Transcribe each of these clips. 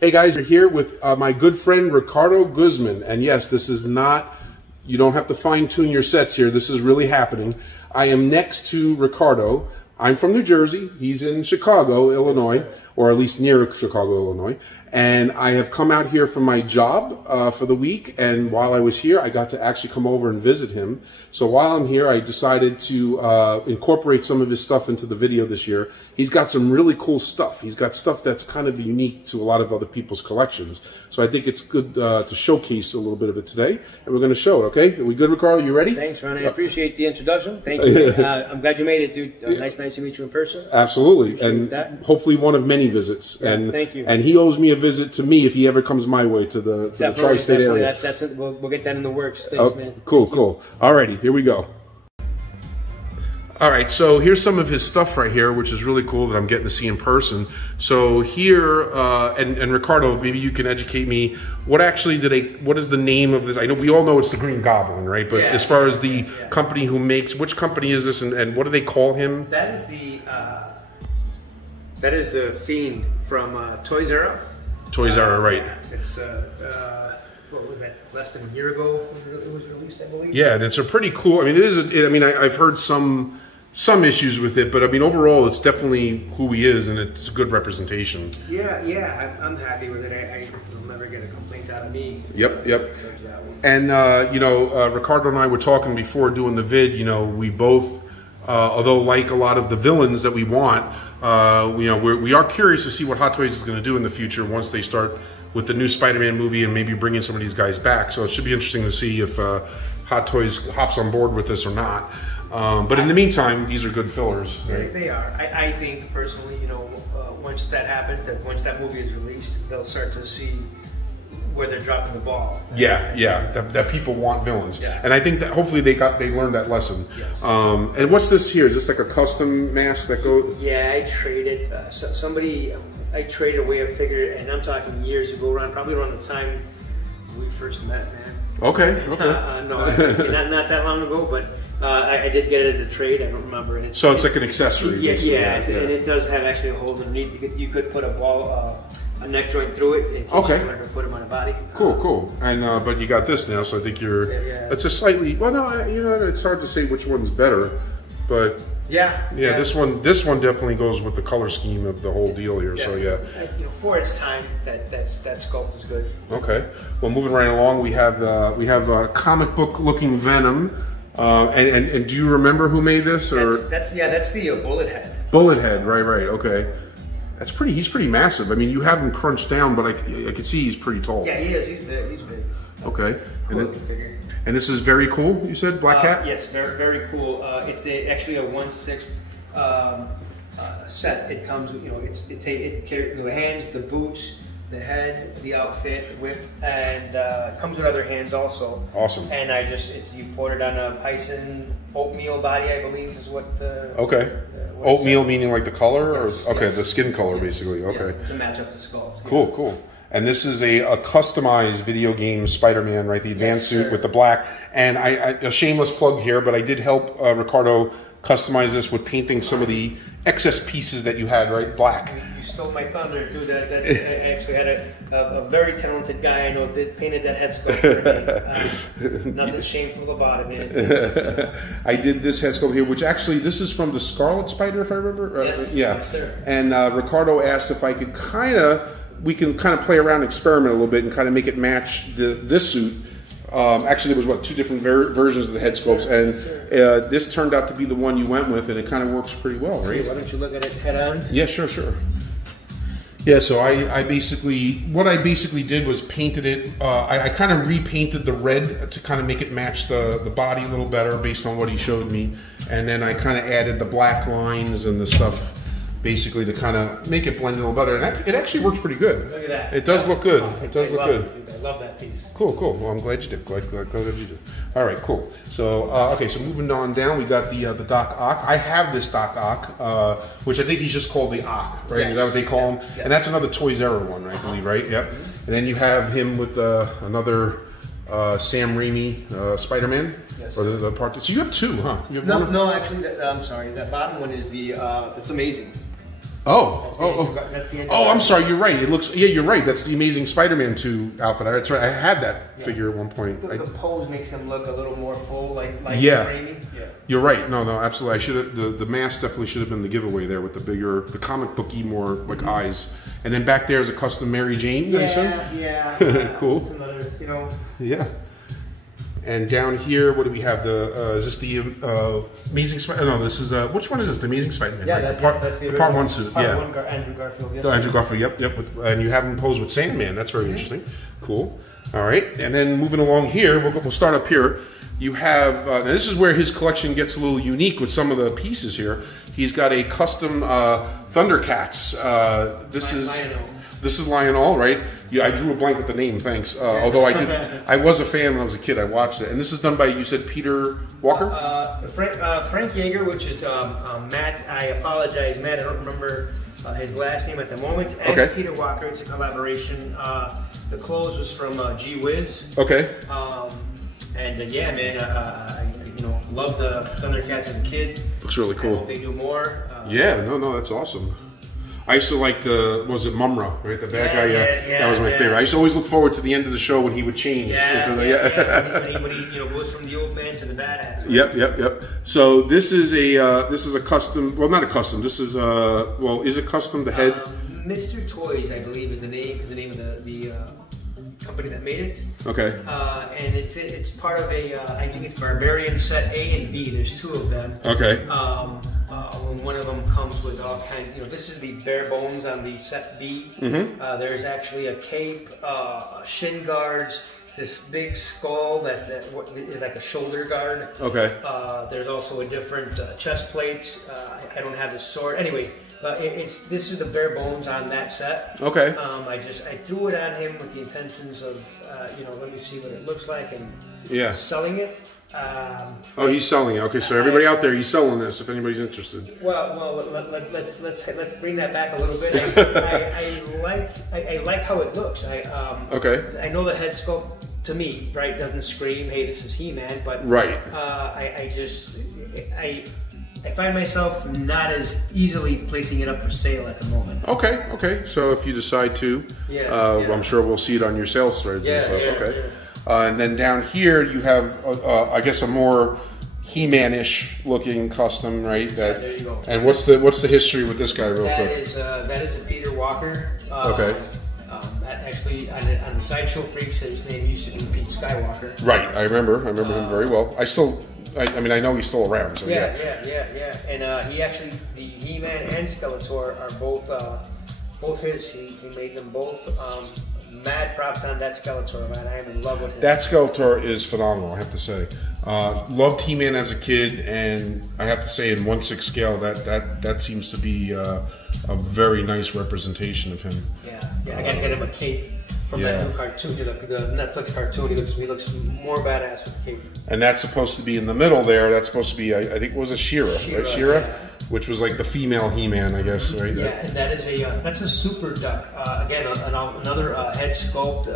Hey guys, we're here with my good friend Ricardo Guzman, and yes, this is not, you don't have to fine-tune your sets here, this is really happening. I am next to Ricardo. I'm from New Jersey, he's in Chicago, Illinois, or at least near Chicago, Illinois, and I have come out here for my job for the week, and while I was here, I got to actually come over and visit him. So while I'm here, I decided to incorporate some of his stuff into the video this year. He's got some really cool stuff. He's got stuff that's kind of unique to a lot of other people's collections. So I think it's good to showcase a little bit of it today, and we're going to show it, okay? Are we good, Ricardo? You ready? Thanks, Ron. I appreciate the introduction. Thank you. I'm glad you made it, dude. Nice to meet you in person. Absolutely. Appreciate and that. Hopefully one of many visits. Yeah, and thank you. And he owes me a visit to me if he ever comes my way to the tri-state area. We'll get that in the works. Thanks, man. Cool. Alrighty, here we go. All right, so here's some of his stuff right here, which is really cool that I'm getting to see in person. So here, and Ricardo, maybe you can educate me. What actually what is the name of this? I know we all know it's the Green Goblin, right? But as far as the company who makes, which company is this, and what do they call him? That is the Fiend from Toys R Us. Toys R Us, right? It's what was that? Less than a year ago it was released, I believe. Yeah, and it's a pretty cool. I mean, it is. I mean, I've heard some issues with it, but I mean, overall, it's definitely who he is, and it's a good representation. Yeah, I'm happy with it. I'll never get a complaint out of me. Yep. And you know, Ricardo and I were talking before doing the vid. You know, we both, although like a lot of the villains that we want, you know, we are curious to see what Hot Toys is going to do in the future once they start with the new Spider-Man movie and maybe bringing some of these guys back. So it should be interesting to see if Hot Toys hops on board with this or not. But in the meantime, these are good fillers. Right? They are. I think personally, you know, once that happens, once that movie is released, they'll start to see where they're dropping the ball. That people want villains. Yeah. And I think that hopefully they learned that lesson. Yes. And what's this here? Is this like a custom mask that goes? Yeah, I traded I traded away a figure, and I'm talking years ago, probably around the time we first met, man. Okay. No, not that long ago, but I did get it as a trade. I don't remember. And so it's like an accessory. Yeah, and it does have actually a hole underneath. You could put a neck joint through it. In case you wanted to put them on a body. Cool. And but you got this now, so I think you're. It's a slightly. Well, no, you know, it's hard to say which one's better, but. Yeah. This one definitely goes with the color scheme of the whole deal here. So you know, for its time, that sculpt is good. Okay. Well, moving right along, we have a comic book looking Venom. And do you remember who made this? Or that's the Bullet Head. Bullet Head, right. Okay. He's pretty massive. I mean, you have him crunched down, but I can see he's pretty tall. Yeah, he is. He's big. Okay. Cool and this is very cool, you said? Black Cat? Yes, very cool. It's actually a 1/6 set. It comes with, you know, it carries the hands, the boots, the head, the outfit, whip, and comes with other hands also. Awesome. And you poured it on a Python oatmeal body, I believe, is what the... Okay. Oatmeal meaning like the color? Yes, or okay, the skin color, basically. Okay. Yeah, to match up the sculpt. Cool. And this is a customized video game Spider-Man, right? The advanced suit with the black. And a shameless plug here, but I did help Ricardo customize this with painting some of the excess pieces that you had, right? Black. You stole my thunder, dude. I actually had a very talented guy I know that painted that head sculpt for me. Nothing shameful about it, man. I did this head sculpt here, which actually, this is from the Scarlet Spider, if I remember. Yes, sir. And Ricardo asked if I could we can play around, experiment a little bit, and kind of make it match this suit. Actually, there was two different versions of the head sculpts, and this turned out to be the one you went with, and it kind of works pretty well, right? Why don't you look at it head on? Yeah, sure. Yeah, so I basically did was painted it. I kind of repainted the red to kind of make it match the body a little better based on what he showed me, and then I kind of added the black lines and the stuff. Basically, to kind of make it blend a little better, and it actually works pretty good. Look at that. It does look good. It does look good. I love that piece. Cool. Well, I'm glad you did. Glad you did. All right, cool. So, okay, so moving on down, we got the Doc Ock. I have this Doc Ock, which I think he's just called the Ock, right? Yes. Is that what they call him? Yes. And that's another Toys R Us one, right? I believe, right? Yep. And then you have him with another Sam Raimi Spider-Man. Yes. Or the part. So you have two, huh? You have no, actually, I'm sorry. That bottom one is it's amazing. I'm sorry. You're right. It looks. Yeah, you're right. That's the Amazing Spider-Man 2 outfit. That's right. I had that figure at one point. The pose makes him look a little more full, like Raimi. Yeah. You're right. No, absolutely. I should have. The mask definitely should have been the giveaway there with the comic booky more like eyes, and then back there is a custom Mary Jane. Yeah. Cool. That's another, Yeah. And down here, what do we have? Is this the Amazing Spider? No, this is which one is this? The Amazing Spider-Man. Yeah, right? that's the part 1 suit. Part 1, Andrew Garfield. Yes. Andrew Garfield. Yep. And you have him posed with Sandman. That's very interesting. Cool. All right. And then moving along here, we'll start up here. You have now this is where his collection gets a little unique with some of the pieces here. He's got a custom Thundercats. This is Lionel, right? Yeah, I drew a blank with the name, thanks. Although I was a fan when I was a kid. I watched it. And this is done by, you said, Peter Walker? Frank Yeager, which is Matt. I apologize, Matt. I don't remember his last name at the moment. And Peter Walker. It's a collaboration. The clothes was from Joebizz. Okay. And yeah, man, I loved the Thundercats as a kid. Looks really cool. I hope they do more. No, that's awesome. I used to like was it Mumra, right? The bad guy, that was my favorite. I used to always look forward to the end of the show when he would change. When he goes from the old man to the badass. Right? Yep. So this is a custom. Well, not a custom. This is is it custom? The head. Mr. Toys, I believe, is the name of the company that made it. Okay. And it's part of I think it's Barbarian set A and B. There's 2 of them. Okay. One of them comes with all kinds. This is the bare bones on the set B. There's actually a cape, shin guards, this big skull that is like a shoulder guard. Okay. There's also a different chest plate. I don't have the sword. Anyway, this is the bare bones on that set. Okay. I threw it on him with the intentions of let me see what it looks like and selling it. He's selling it. Okay, so everybody out there, he's selling this. If anybody's interested. Well, let's bring that back a little bit. I like how it looks. I know the head sculpt to me, right, doesn't scream, "Hey, this is He-Man," but right. I find myself not as easily placing it up for sale at the moment. Okay. So if you decide to, I'm sure we'll see it on your sales threads and stuff. Okay. Yeah. And then down here you have, I guess, a more He-Man-ish looking custom, right? There you go. And what's the history with this guy, real quick? That is a Peter Walker. Okay. Actually, on the Sideshow Freaks, his name used to be Pete Skywalker. Right. I remember him very well. I know he's still around. So yeah. And he actually, the He-Man and Skeletor are both his. He made them both. Mad props on that Skeletor, man. I am in love with him. That Skeletor is phenomenal, I have to say. Loved He-Man as a kid, and I have to say, in 1/6 scale, that seems to be a very nice representation of him. Yeah. I gotta get him a cape from that new cartoon, the Netflix cartoon. He looks more badass with the cape. And that's supposed to be in the middle there. That's supposed to be, I think, was it She-Ra, right? She-Ra? Yeah. Which was like the female He-Man, I guess, right? Yeah, and that's a super duck. Again, another head sculpt.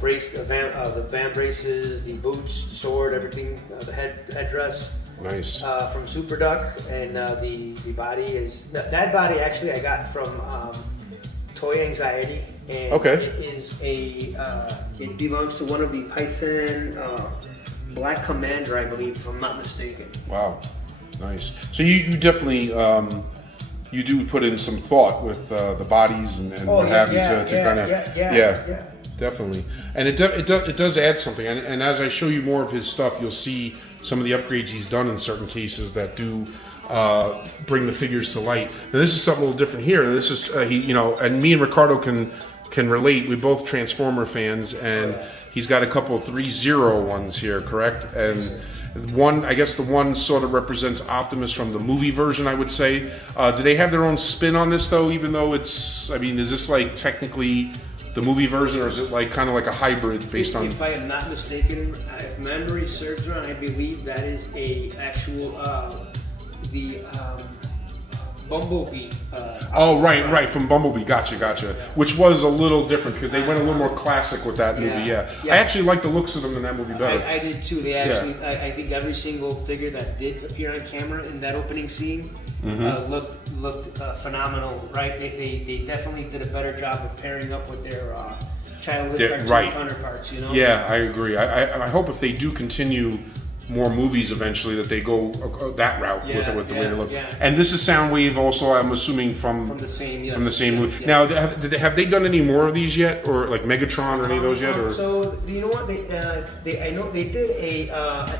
Brace the van braces, the boots, the sword, everything. The headdress. Nice. From Super Duck, and the body is that body. Actually, I got from Toy Anxiety, and it is it belongs to one of the Paisan Black Commander, I believe, if I'm not mistaken. Wow. Nice. So you definitely you do put in some thought with the bodies and what have you to kind of definitely. And it does add something. And as I show you more of his stuff, you'll see some of the upgrades he's done in certain cases that do bring the figures to light. Now this is something a little different here. And this is and me and Ricardo can relate. We're both Transformer fans, and he's got a couple of 3-0 ones here, correct? And I guess the one sort of represents Optimus from the movie version, I would say. Do they have their own spin on this, though, even though is this like technically the movie version, or is it like kind of like a hybrid based on... If I am not mistaken, if memory serves me, I believe that is a actual, Bumblebee. Oh, right, from Bumblebee. Gotcha. Which was a little different because they went a little more classic with that movie. Yeah. I actually like the looks of them in that movie better. I did too. They actually, I think every single figure that did appear on camera in that opening scene looked phenomenal. Right? They definitely did a better job of pairing up with their childhood cartoon counterparts. You know? Yeah, I agree. I hope if they do continue more movies eventually that they go that route with the way they look. And this is Soundwave also, I'm assuming from the same movie. Now, have they done any more of these yet, or like Megatron or any of those yet? Or? So you know what? I know they did a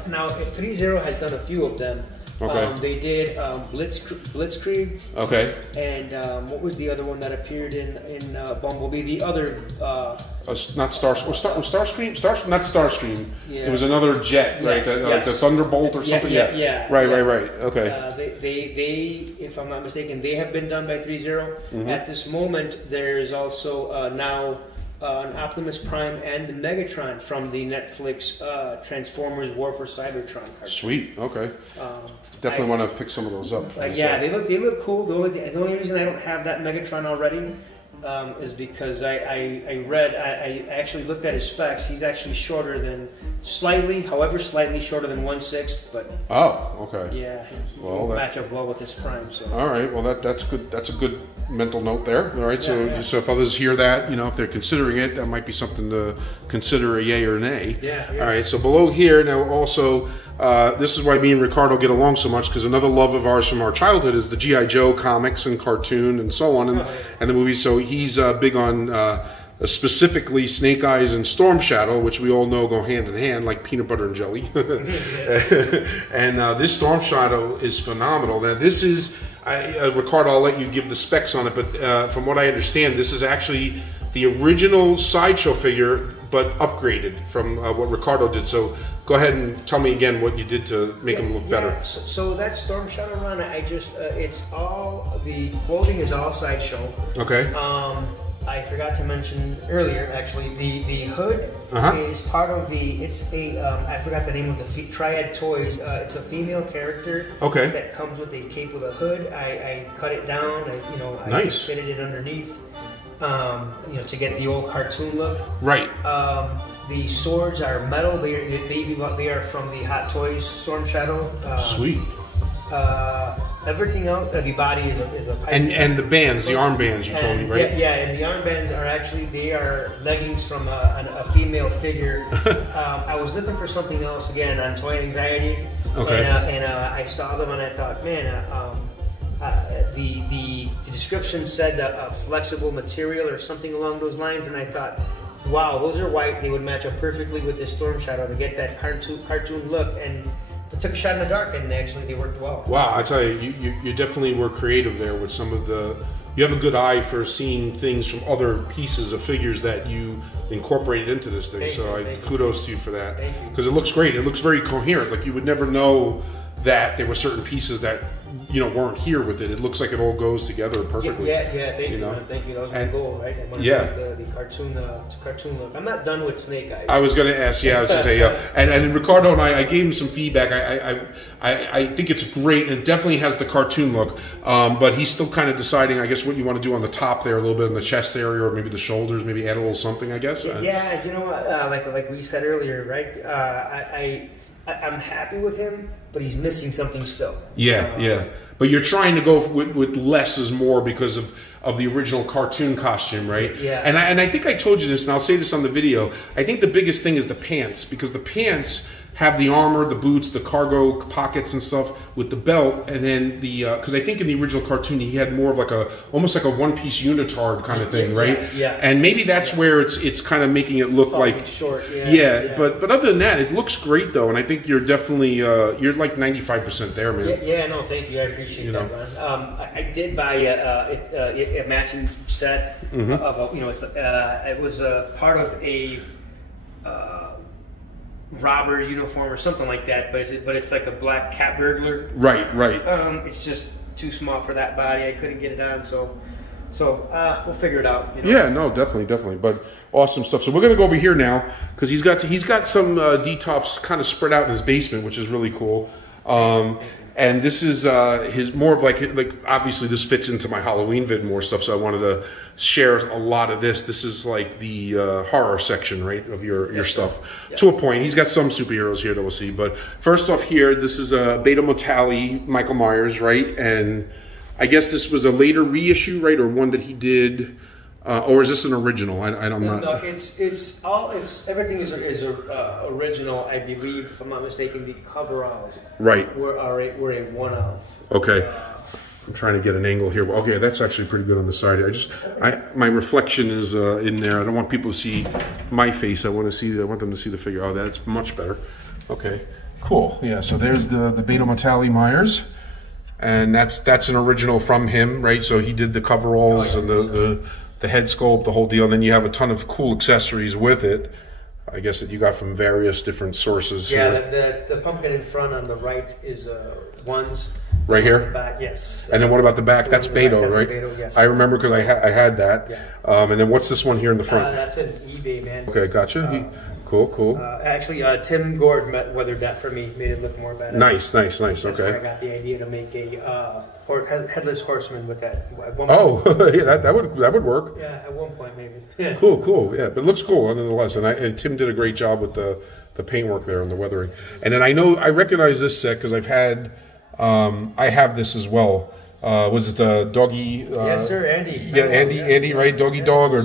now 3-0 has done a few of them. Okay. They did Blitzkrieg. Okay. And what was the other one that appeared in Bumblebee? The other. Not Starscream. Not Starscream. Yeah. There was another jet, right? Like the Thunderbolt or something. Yeah. Right. Okay. They, if I'm not mistaken, they have been done by 3-0. At this moment, there's also now. An Optimus Prime and the Megatron from the Netflix Transformers War for Cybertron cartoon. Sweet. Okay. Definitely want to pick some of those up. Yeah, they look cool. The only reason I don't have that Megatron already is because I actually looked at his specs. He's actually shorter than slightly shorter than 1/6. But okay. Yeah, he will match up well with this Prime. So. All right. Well, that's good. That's a good mental note there. All right. So if others hear that, if they're considering it, that might be something to consider, a yay or nay. Yeah. All right. So below here now also. This is why me and Ricardo get along so much, because another love of ours from our childhood is the G.I. Joe comics and cartoon and so on, and the movies. So he's big on specifically Snake Eyes and Storm Shadow, which we all know go hand in hand like peanut butter and jelly. And this Storm Shadow is phenomenal. Now this is, Ricardo, I'll let you give the specs on it, but from what I understand, this is actually the original Sideshow figure, but upgraded from what Ricardo did. So go ahead and tell me again what you did to make him look better. So that Storm Shadow run, it's all, the clothing is all Sideshow. Okay. I forgot to mention earlier, actually, the hood is part of I forgot the name of the Triad Toys. It's a female character that comes with a cape with a hood. I cut it down, I fitted it underneath. To get the old cartoon look. Right. The swords are metal. They are from the Hot Toys Storm Shadow. Sweet. Everything else, the body is a Pisces. And the bands, the armbands, you told me, right? Yeah, and the armbands are actually, they are leggings from a female figure. I was looking for something else again on Toy Anxiety. Okay. And I saw them and I thought, man, the description said a flexible material or something along those lines, and I thought, wow, those are white. They would match up perfectly with this Storm Shadow to get that cartoon look. And I took a shot in the dark, and actually they worked well. Wow, I tell you, you definitely were creative there with some of the. You have a good eye for seeing things from other pieces of figures that you incorporated into this thing. Kudos to you for that. Thank you. Because it looks great. It looks very coherent. Like you would never know that there were certain pieces that weren't here with it. It looks like it all goes together perfectly. Yeah. Thank you, man. Thank you. That was my goal, right? The cartoon look. I'm not done with Snake Eyes. I was going to ask. Yeah, I was going to say. And Ricardo and I gave him some feedback. I think it's great, and it definitely has the cartoon look. But he's still kind of deciding, I guess, what you want to do on the top there, a little bit in the chest area, or maybe the shoulders, maybe add a little something, I guess. Yeah, you know what? Like we said earlier, right? I'm happy with him, but he's missing something still. Yeah. But you're trying to go with less is more because of the original cartoon costume, right? Yeah. And I think I told you this, and I'll say this on the video. I think the biggest thing is the pants, because the pants have the armor, the boots, the cargo pockets and stuff with the belt, and then because I think in the original cartoon he had more of almost like a one-piece unitard kind of thing, right? Yeah. And maybe that's where it's kind of making it look like short. But other than that, it looks great though, and I think you're definitely you're like 95% there, man. Yeah. No, thank you. I appreciate that, Ron. I did buy a matching set of it was part of a. Robber uniform or something like that, but it's like a black cat burglar. Right. It's just too small for that body. I couldn't get it on, so we'll figure it out. Yeah, no, definitely. But awesome stuff. So we're gonna go over here now because he's got some D-tops kind of spread out in his basement, which is really cool. And this is his more of like obviously this fits into my Halloween vid more stuff, so I wanted to share a lot of this. This is like the horror section, right, of your stuff. To a point. He's got some superheroes here that we'll see, but first off here, this is a Beta Metalli Michael Myers, right? And I guess this was a later reissue, right, or one that he did, or is this an original? I don't know. No, everything is original. I believe, if I'm not mistaken, the coveralls were a one of. Okay. I'm trying to get an angle here. Okay, that's actually pretty good on the side. My reflection is in there. I don't want people to see my face. I want them to see the figure. Oh, that's much better. Okay, cool. Yeah, so there's the Beta Metalli Myers, and that's an original from him, right? So he did the coveralls and the head sculpt, the whole deal. And then you have a ton of cool accessories with it, I guess, that you got from various different sources. Yeah, the pumpkin in front on the right is ones. Right here? The back, yes. And then what about the back? That's Beto, right? Beto, yes. I remember because I had that. Yeah. And then what's this one here in the front? That's an eBay, man. Okay, gotcha. Cool. Actually, Tim Gord weathered that for me, made it look more badass. Nice. That's Okay. where I got the idea to make a headless horseman with that. Yeah, that would work. Yeah, at one point maybe. Yeah. Cool. Yeah, but it looks cool nonetheless. And Tim did a great job with the paintwork there and the weathering. And then I recognize this set because I have this as well. Was it the doggy? Yes, sir, Andy. Yeah, Andy, right? Doggy dog or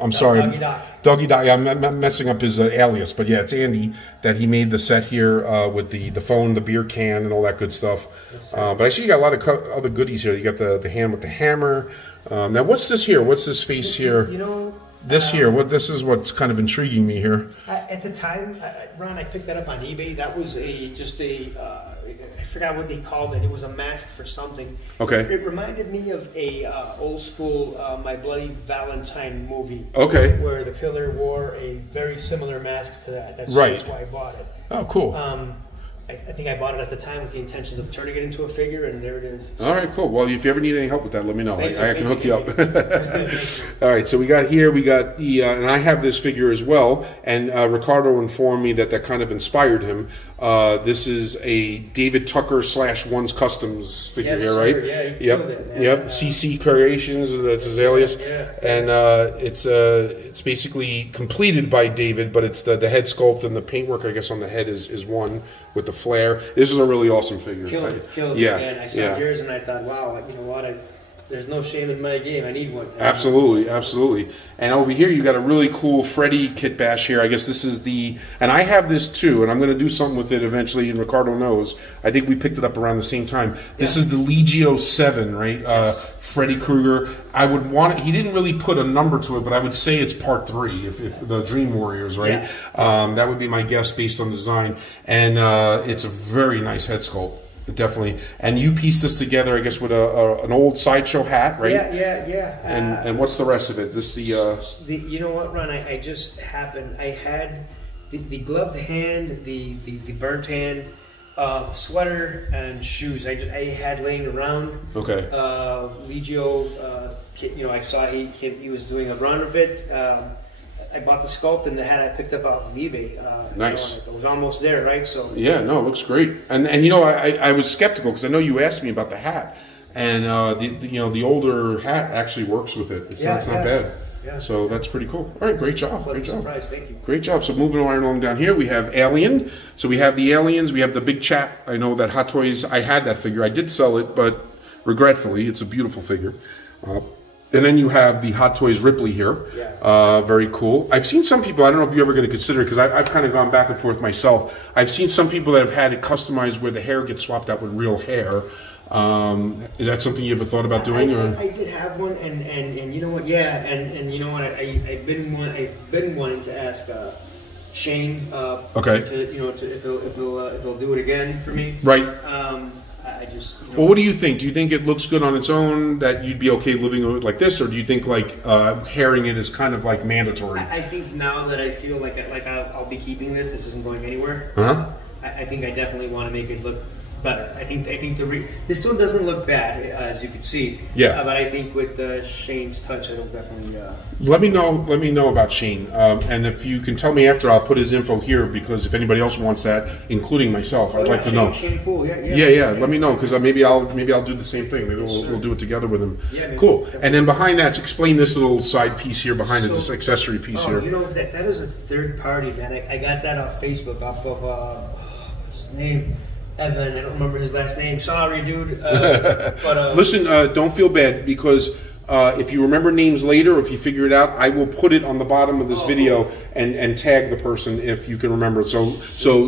I'm sorry, Doggy Dog. Doggy Dog. I'm messing up his alias, but yeah, it's Andy that he made the set here with the phone, the beer can, and all that good stuff. Yes, but I see you got a lot of other goodies here. You got the hand with the hammer. Now, what's this here? What's this face here? You know. This this is what's kind of intriguing me here. At the time, Ron, I picked that up on eBay. That was I forgot what they called it. It was a mask for something. Okay. It reminded me of a old school My Bloody Valentine movie. Okay. Where the killer wore a very similar mask to that. That's why I bought it. Oh, cool. I think I bought it at the time with the intentions of turning it into a figure, and there it is. All right, cool. Well, if you ever need any help with that, let me know. I can hook you up. All right, so we got the, and I have this figure as well, and Ricardo informed me that kind of inspired him. This is a David Tucker / One's Customs figure here, right? Yeah, he killed it, man. Yep. CC Creations, that's his alias. Yeah. And it's basically completed by David, but it's the head sculpt and the paintwork, I guess, on the head is one with the flare. This is a really awesome figure. Killed it. Yeah. And I saw yours, and I thought, wow, you know what? There's no shame in my game. I need one. Absolutely. And over here, you got a really cool Freddy kit bash here. I guess this is and I have this too, and I'm going to do something with it eventually, and Ricardo knows. I think we picked it up around the same time. This is the Legio 7, right? Yes. Freddy Krueger. I would want it. He didn't really put a number to it, but I would say it's part 3, if the Dream Warriors, right? Yeah. That would be my guess based on design. And it's a very nice head sculpt. Definitely. And you pieced this together, I guess, with an old Sideshow hat, right? Yeah. And what's the rest of it? You know what, Ron? I just happened. I had the gloved hand, the burnt hand, sweater, and shoes. I had laying around. Okay. Legio. I saw he was doing a run of it. I bought the sculpt and the hat I picked up off of eBay. Nice. It was almost there, right? So yeah, no, it looks great. And I was skeptical because I know you asked me about the hat, and the older hat actually works with it. It's not bad. Yeah. So that's pretty cool. All right, great job. Surprise, thank you. Great job. So moving right along down here, we have Alien. So we have the aliens. We have the big chap. I know that Hot Toys. I had that figure. I did sell it, but regretfully, it's a beautiful figure. And then you have the Hot Toys Ripley here. Yeah. Very cool. I've seen some people, I don't know if you're ever going to consider it, because I've kind of gone back and forth myself. I've seen some people that have had it customized where the hair gets swapped out with real hair. Is that something you ever thought about doing? I did have one, and you know what? Yeah, and you know what? I've been wanting to ask Shane. Okay. If he'll do it again for me. Right. I just. Well, what do you think? Do you think it looks good on its own, that you'd be okay living with it like this, or do you think like hairing it is kind of like mandatory? I think now that I feel like I'll be keeping this isn't going anywhere. Uh-huh. I think I definitely want to make it look better. I think this one doesn't look bad, as you can see. Yeah. But I think with Shane's touch, it'll definitely. Let me know about Shane, and if you can tell me after, I'll put his info here, because if anybody else wants that, including myself, I'd like to know. Shane, cool. Yeah. Let me know, because maybe I'll do the same thing. Maybe we'll do it together with him. Yeah, cool. Definitely. And then behind that, explain this little side piece here behind it, this accessory piece here. You know, that is a third party, man. I got that off Facebook, off of what's his name? Evan. I don't remember his last name. Sorry, dude. But listen, don't feel bad, because if you remember names later, or if you figure it out, I will put it on the bottom of this video and tag the person if you can remember. So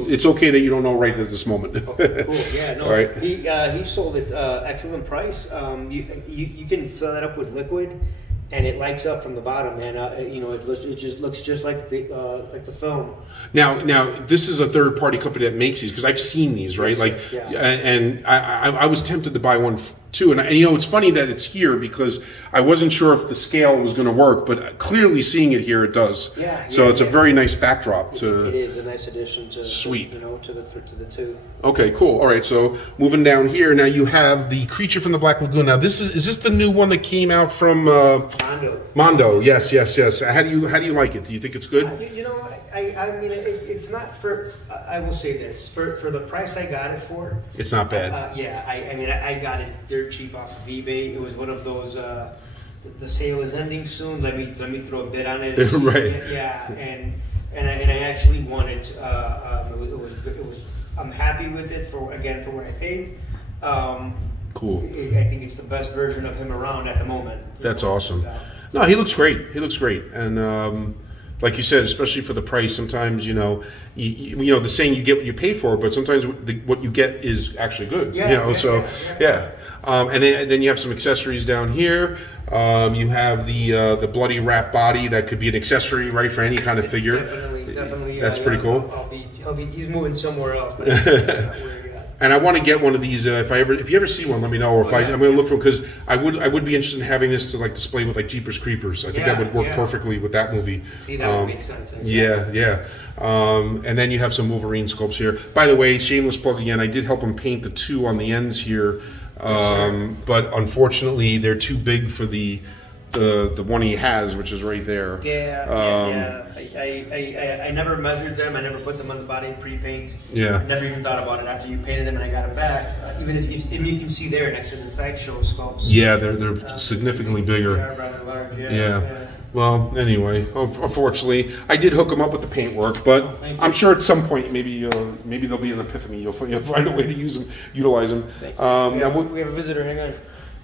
it's okay that you don't know right at this moment. Okay, cool. Yeah, no. All right. He sold it excellent price. You can fill that up with liquid, and it lights up from the bottom, man. You know, it just looks just like the film. Now, this is a third-party company that makes these, because I've seen these, right? And I was tempted to buy one too. And you know, it's funny that it's here, because I wasn't sure if the scale was going to work, but clearly seeing it here, it does. So it's a very nice backdrop to. It is a nice addition to. Sweet. You know, to the two. Okay, cool. All right, so moving down here, now you have the Creature from the Black Lagoon. Now is this the new one that came out from Mondo? Yes. How do you like it? Do you think it's good? You know, I mean, it's not for. I will say this, for the price I got it for. It's not bad. I mean, I got it dirt cheap off of eBay. It was one of those. The sale is ending soon. Let me throw a bid on it. Right. Yeah, and I actually won it. It was. I'm happy with it for what I paid. Cool. I think it's the best version of him around at the moment. That's awesome. No, he looks great. And like you said, especially for the price, sometimes you know the saying, you get what you pay for, but sometimes what you get is actually good. Yeah. And then you have some accessories down here. You have the bloody wrap body that could be an accessory, right, for any kind of figure. Definitely. That's pretty cool. He's moving somewhere else. But and I want to get one of these. If you ever see one, let me know. Or I'm going to look for, because I would be interested in having this to display with Jeepers Creepers. I think that would work perfectly with that movie. See, that would make sense. Yeah. And then you have some Wolverine Scopes here. By the way, shameless plug again. I did help him paint the two on the ends here, but unfortunately they're too big for the one he has, which is right there. I never measured them. I never put them on the body in pre-paint. I never even thought about it after you painted them and I got them back. Even if you can see there next to the Sideshow Sculpts. Yeah, they're significantly bigger. They are rather large. Yeah. Well, anyway, unfortunately, I did hook them up with the paintwork, but I'm sure at some point maybe there'll be an epiphany. You'll find a way to utilize them. We have a visitor. Hang on.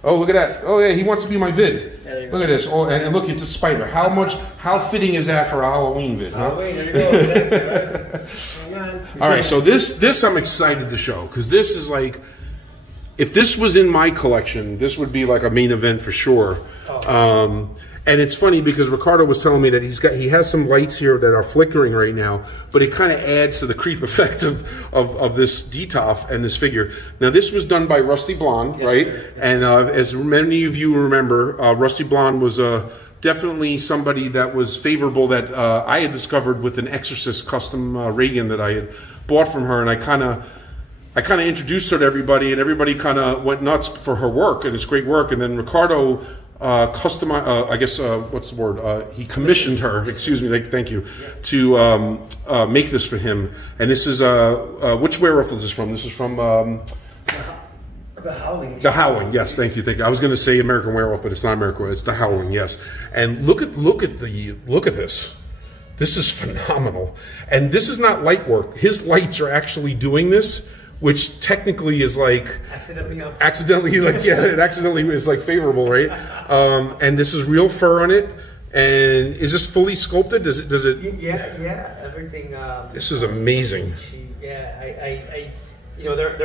Oh, look at that. Oh, yeah, he wants to be my vid. Look at this. Oh, and look, it's a spider. How fitting is that for a Halloween vid, huh? Halloween, there you go. All right, so this I'm excited to show, because this is if this was in my collection, this would be a main event for sure. And it's funny, because Ricardo was telling me that he has some lights here that are flickering right now, but it kind of adds to the creep effect of this Detolf and this figure. Now, this was done by Rusty Blonde, right? Sure. And as many of you remember, Rusty Blonde was definitely somebody that was favorable, that I had discovered with an Exorcist custom Reagan that I had bought from her, and I kind of introduced her to everybody, and everybody kind of went nuts for her work, and it's great work. And then Ricardo what's the word? He commissioned her, excuse me, thank you, to make this for him. And this is, which werewolf is this from? This is from The Howling. The Howling, yes, thank you. I was going to say American Werewolf, but it's not American Werewolf, it's The Howling, yes. And look at this. This is phenomenal. And this is not light work. His lights are actually doing this, which technically is accidentally it accidentally is favorable, right? And this is real fur on it. And is this fully sculpted? Does it? Yeah, everything. This is amazing. There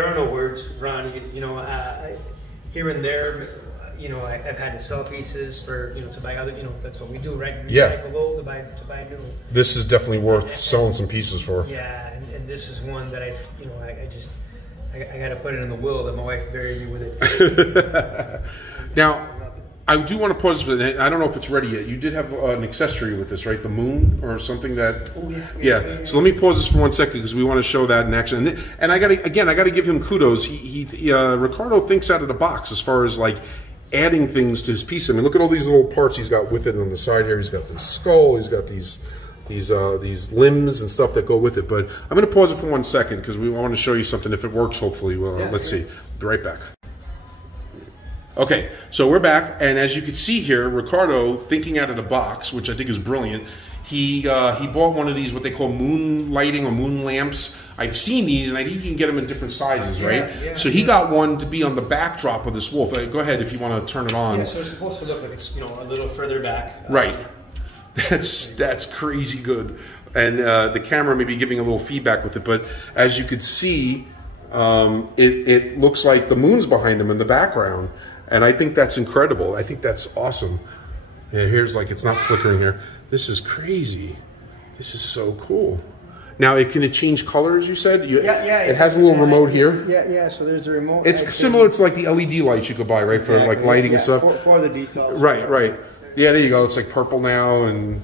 are no words, Ron. Here and there, I've had to sell pieces for to buy other. That's what we do, right? Recycle old to buy new. This is definitely worth selling some pieces for. Yeah, and this is one that I got to put it in the will that my wife buried me with it. Now, I do want to pause for that. I don't know if it's ready yet. You did have an accessory with this, right? The moon or something that. Oh yeah. So let me pause this for 1 second because we want to show that in action. And I got to give him kudos. Ricardo thinks out of the box as far as like adding things to his piece. I mean, look at all these little parts he's got with it on the side here. He's got the skull. He's got these limbs and stuff that go with it. But I'm going to pause it for 1 second because we want to show you something. If it works, hopefully, let's see. Be right back. Okay, so we're back, and as you can see here, Ricardo thinking out of the box, which I think is brilliant. He bought one of these, what they call moon lighting or moon lamps. I've seen these, and I think you can get them in different sizes, right? Yeah, so he got one to be on the backdrop of this wolf. Go ahead if you want to turn it on. Yeah, so it's supposed to look like it's a little further back. Right. That's crazy good, and the camera may be giving a little feedback with it, but as you could see, it looks like the moon's behind him in the background. And I think that's incredible. I think that's awesome. Yeah, here's like, it's not flickering here. This is crazy. This is so cool. Now, can it change colors, you said? Yeah. It has a little remote here. Yeah, so there's a remote. It's similar to like the LED lights you could buy, right? For like lighting and stuff. For the details. Right. Yeah, there you go. It's like purple now, and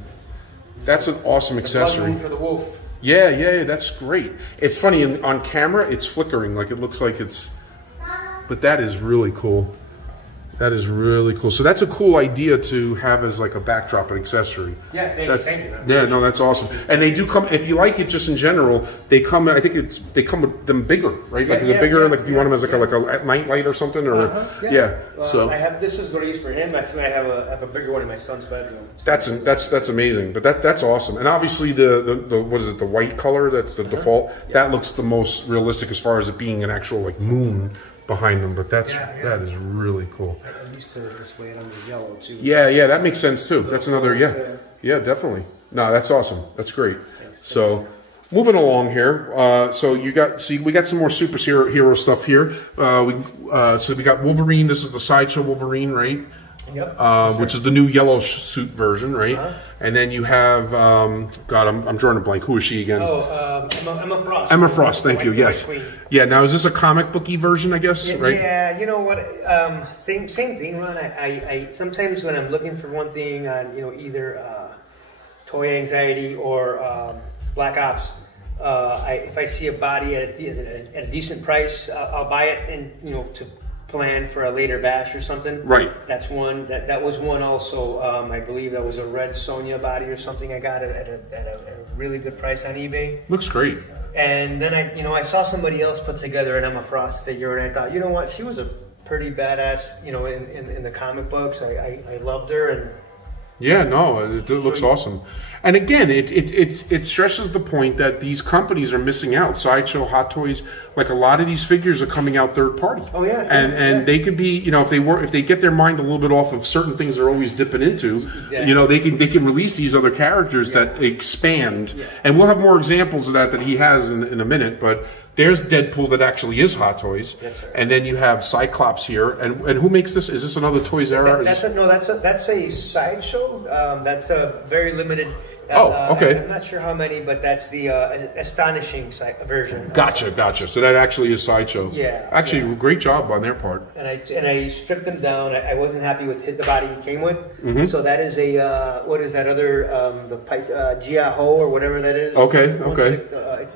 that's an awesome accessory. For the wolf. Yeah, that's great. It's funny, on camera, it's flickering. Like it looks like it's, but that is really cool. That is really cool. So that's a cool idea to have as like a backdrop and accessory. Yeah, thank you. Yeah, no, that's awesome. And they do come, if you like it just in general, they come, I think they come with them bigger, right? Like they're bigger, like if you want them as like a night light or something, or so. I have, this is going to use for him. Actually, I have a bigger one in my son's bedroom. That's amazing. But that's awesome. And obviously the what is it, the white color, that's the default. That looks the most realistic as far as it being an actual like moon behind them, but that is really cool. I used to display it on the yellow too. Yeah, that makes sense too. That's another, yeah, definitely. No, that's awesome. That's great. So, moving along here. We got some more superhero stuff here. So we got Wolverine. This is the Sideshow Wolverine, right? Yep. Which is the new yellow suit version, right? And then you have, God, I'm drawing a blank. Who is she again? Emma Frost. Emma Frost, thank you, yes. Yeah, now is this a comic booky version, I guess, right? Yeah, you know what, same thing, Ron. I sometimes when I'm looking for one thing on, either Toy Anxiety or Black Ops, if I see a body at a decent price, I'll buy it and, to plan for a later bash or something. Right. That's one. That was one also. I believe that was a red Sonya body or something. I got it at a really good price on eBay. Looks great. And then I saw somebody else put together an Emma Frost figure, and I thought, you know what, she was a pretty badass. In the comic books, I loved her, and yeah, no, it looks awesome. And again, it stresses the point that these companies are missing out. Sideshow, Hot Toys, like a lot of these figures are coming out third party. Oh yeah. And they could be, if they get their mind a little bit off of certain things they're always dipping into, they can release these other characters that expand. Yeah. And we'll have more examples of that he has in a minute, but there's Deadpool that actually is Hot Toys. Yes, sir. And then you have Cyclops here. And who makes this? Is this another Toys R Us? That's a Sideshow. That's a very limited. Okay. I'm not sure how many, but that's the astonishing version. Gotcha. So that actually is Sideshow. Yeah. Actually, great job on their part. And I stripped them down. I wasn't happy with the body he came with. Mm-hmm. So that is a what is that other Gia-Ho or whatever that is. Okay.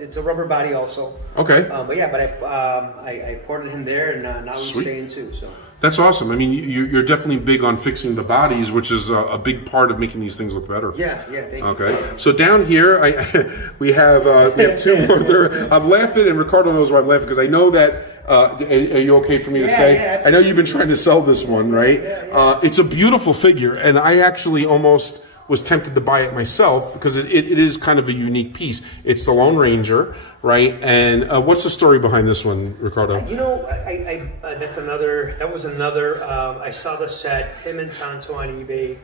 It's a rubber body also. Okay. I ported him there, and now he's staying too. So. That's awesome. I mean, you're definitely big on fixing the bodies, which is a big part of making these things look better. Yeah, thank you. Okay. So down here, we have two more. I'm laughing, and Ricardo knows why I'm laughing, because I know that. Are you okay for me to say? Yeah, I know you've been trying to sell this one, right? Yeah. It's a beautiful figure, and I actually almost was tempted to buy it myself because it is kind of a unique piece. It's the Lone Ranger, right? And what's the story behind this one, Ricardo? That was another. I saw the set, him and Tonto on eBay.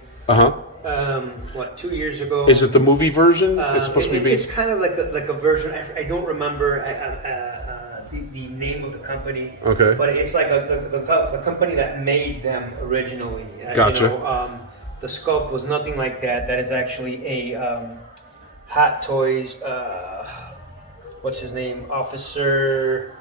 2 years ago? Is it the movie version? It's supposed to be based. It's kind of like a version. I don't remember the name of the company. Okay. But it's like the company that made them originally. Gotcha. The Sculpt was nothing like that. That is actually a Hot Toys. What's his name? Officer.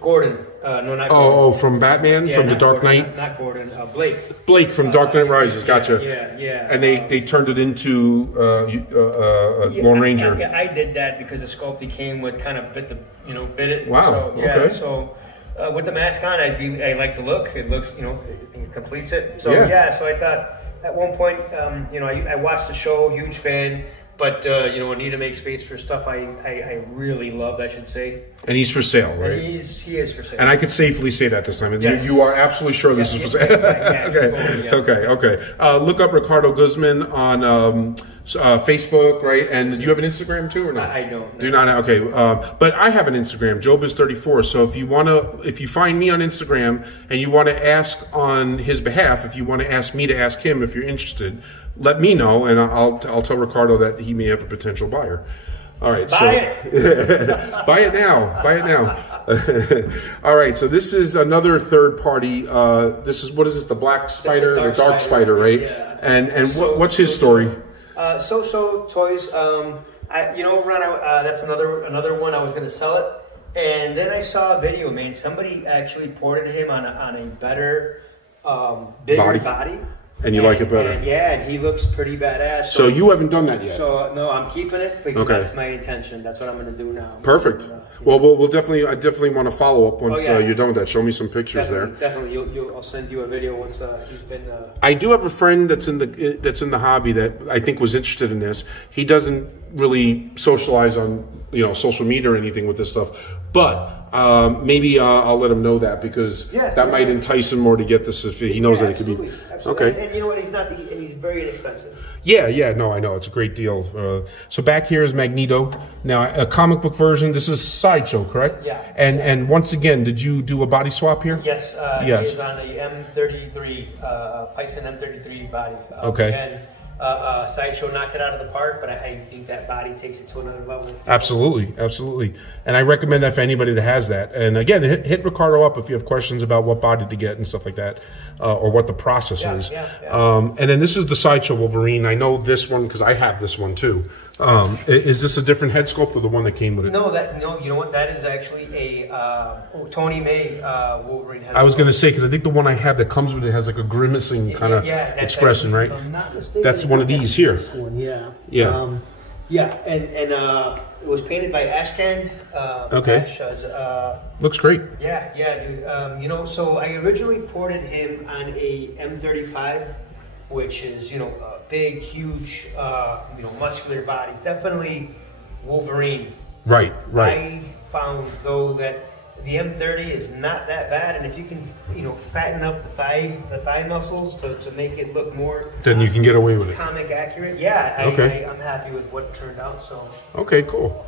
Gordon. No, not Gordon. Oh, from Batman, from the Dark Knight. Not Gordon. Blake. Blake from Dark Knight Rises. Gotcha. Yeah. And they turned it into Lone Ranger. I did that because the sculpt he came with kind of bit it. Wow. So, okay. So with the mask on, I like the look. It looks, it completes it. So so I thought at one point, I watched the show, huge fan. But, I need to make space for stuff I really love, I should say. And he's for sale, right? And he is for sale. And I could safely say that this time. And you are absolutely sure this is for sale? Okay. Look up Ricardo Guzman on Facebook, right? And do you have an Instagram too or not? I don't. No. Do not? Okay. But I have an Instagram, Joebizz34. So if you find me on Instagram and you want to ask on his behalf, if you want to ask me to ask him if you're interested, let me know, and I'll tell Ricardo that he may have a potential buyer. All right, buy it. Buy it now. Buy it now. All right, so this is another third party. What is this? The Black Spider, the Dark Spider, right? Yeah. And what's his story? Toys. Ron, that's another one. I was gonna sell it, and then I saw a video. Man, somebody actually ported him on a better, bigger body. And you like it better? And he looks pretty badass. So you haven't done that yet? So, no, I'm keeping it because that's my intention. That's what I'm going to do now. Perfect. Well, I definitely want to follow up once you're done with that. Show me some pictures Definitely. I'll send you a video once he's been... I do have a friend that's in the hobby that I think was interested in this. He doesn't really socialize on social media or anything with this stuff, but maybe I'll let him know that because that might entice him more to get this if he knows that it could be. Absolutely. Okay. And you know what? He's very inexpensive. Yeah. No, I know it's a great deal. So back here is Magneto. Now a comic book version. This is Sideshow, correct? Yeah. And once again, did you do a body swap here? Yes. Yes. He is on the M33 Python M33 body. Okay. And Sideshow knocked it out of the park, but I think that body takes it to another level. Absolutely. And I recommend that for anybody that has that. And again, hit Ricardo up if you have questions about what body to get and stuff like that, or what the process is. And then this is the Sideshow Wolverine. I know this one because I have this one too. Is this a different head sculpt or the one that came with it? No, you know what? That is actually a Tony May Wolverine head sculpt. I was going to say because I think the one I have that comes with it has like a grimacing kind of expression, right? If I'm not mistaken, that's one of these here. This one, and it was painted by Ashcan. Okay. Looks great. Yeah, dude. So I originally ported him on a M35, which is a big, huge, muscular body. Definitely Wolverine. Right. I found though that the M30 is not that bad, and if you can, fatten up the thigh muscles to make it look more, then you can get away with it. Comic accurate. Yeah. I'm happy with what turned out. So. Okay, cool.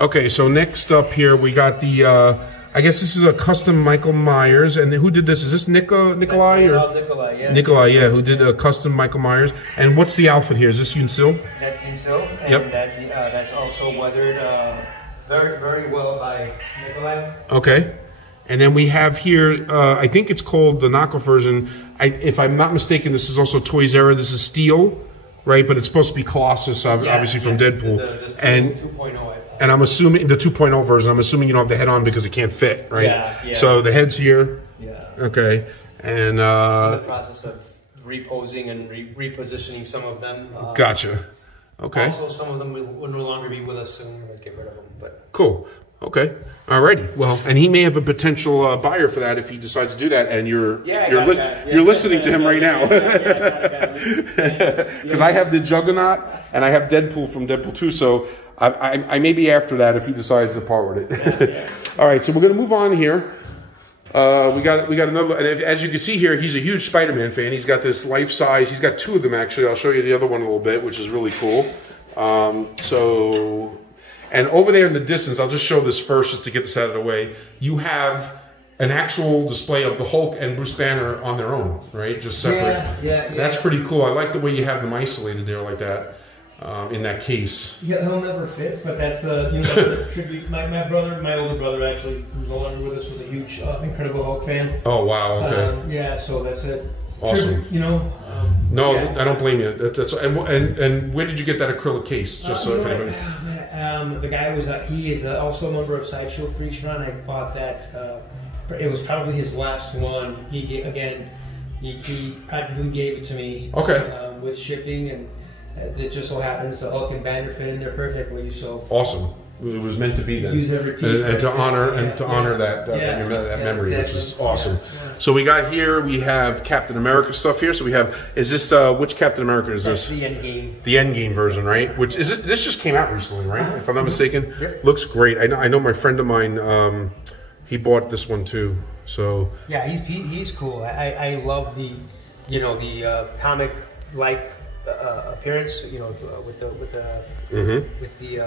Okay, so next up here we got the. I guess this is a custom Michael Myers, and who did this? Is this Nikolai? That's all Nikolai, yeah. Nikolai, yeah, who did a custom Michael Myers. And what's the outfit here? Is this Yunsil? That's Yunsil, and that's also weathered very, very well by Nikolai. Okay. And then we have here, I think it's called the knockoff version. If I'm not mistaken, this is also Toys Era. This is steel, right? But it's supposed to be Colossus, obviously from Deadpool. The 2.0. And I'm assuming the 2.0 version. I'm assuming you don't have the head on because it can't fit, right? Yeah. So the head's here. Yeah. Okay. And in the process of reposing and repositioning some of them. Gotcha. Okay. Also, some of them will no longer be with us soon. We'll get rid of them. But cool. Okay. Alrighty. Well, and he may have a potential buyer for that if he decides to do that, and you're listening to him right now. Because I have the Juggernaut and I have Deadpool from Deadpool 2, so I may be after that if he decides to part with it. All right, so we're going to move on here. We got another, and as you can see here, he's a huge Spiderman fan. He's got this life size. He's got two of them actually. I'll show you the other one a little bit, which is really cool. And over there in the distance, I'll just show this first just to get this out of the way. You have an actual display of the Hulk and Bruce Banner on their own, right? Just separate. Yeah. That's pretty cool. I like the way you have them isolated there like that. In that case. Yeah, he'll never fit, but that's the tribute. My older brother actually, who's no longer with us, was a huge Incredible Hulk fan. Oh wow, okay. So that's it. Awesome. Tribute, No, I don't blame you. And where did you get that acrylic case? Just so if anybody. The guy was he is also a member of Sideshow Freaks Run. I bought that. It was probably his last one. He practically gave it to me. Okay. With shipping, and it just so happens the Hulk and Banner fit in there perfectly. So awesome. It was meant to be then. Use every piece and to honor that memory, exactly. which is awesome. Yeah. So we got here. We have Captain America stuff here. So we have. Is this which Captain America is this? The Endgame. The Endgame version, right? Which is it? This just came out recently, right? If I'm not mistaken. Yep. Looks great. I know my friend of mine. He bought this one too. So yeah, he's cool. I love the comic like appearance. With the